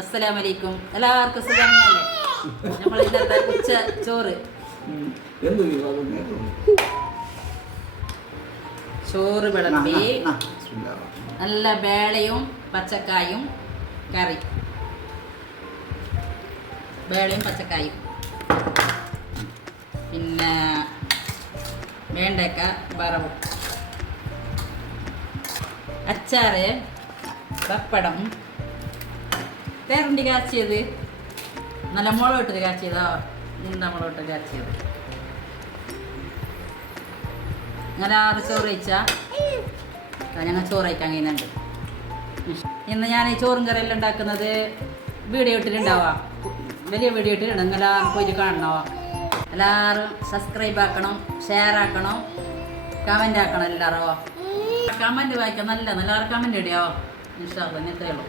അസ്സലാമലൈക്കും. എല്ലാവർക്കും സുഖമല്ലേ? നമ്മൾ ഇന്നത്തെ ഉച്ച ചോറ് ചോറ് വിളമ്പി നല്ല വേളയും പച്ചക്കായും കറി. വേളയും പച്ചക്കായും പിന്നെ വേണ്ടക്ക വറവും അച്ചാറ് പപ്പടം തേറുണ്ടി കാച്ചിയത് നല്ല മുളകിട്ട് കാച്ചിയതോ എന്താ മുളകിട്ട് കാച്ചിയത്. അങ്ങനെ ആറ് ചോറ് കഴിച്ചാൽ ഞങ്ങൾ ചോറ് കഴിക്കാൻ കഴിയുന്നുണ്ട്. ഇന്ന് ഞാൻ ഈ ചോറും കറിയെല്ലാം ഉണ്ടാക്കുന്നത് വീഡിയോ ഇട്ടിട്ടുണ്ടാവാം, വലിയ വീഡിയോ ഇട്ടിട്ടുണ്ട്. എല്ലാവരും പോയിട്ട് കാണണോ? എല്ലാവരും സബ്സ്ക്രൈബ് ആക്കണം, ഷെയർ ആക്കണം, കമൻ്റ് ആക്കണം. എല്ലാവരും കമൻറ്റ് വായിക്കാം. നല്ല കമൻറ്റ് ഇടിയോ ഇൻഷാ അല്ലാഹ്. ഇന്നത്തെ ഉള്ളൂ.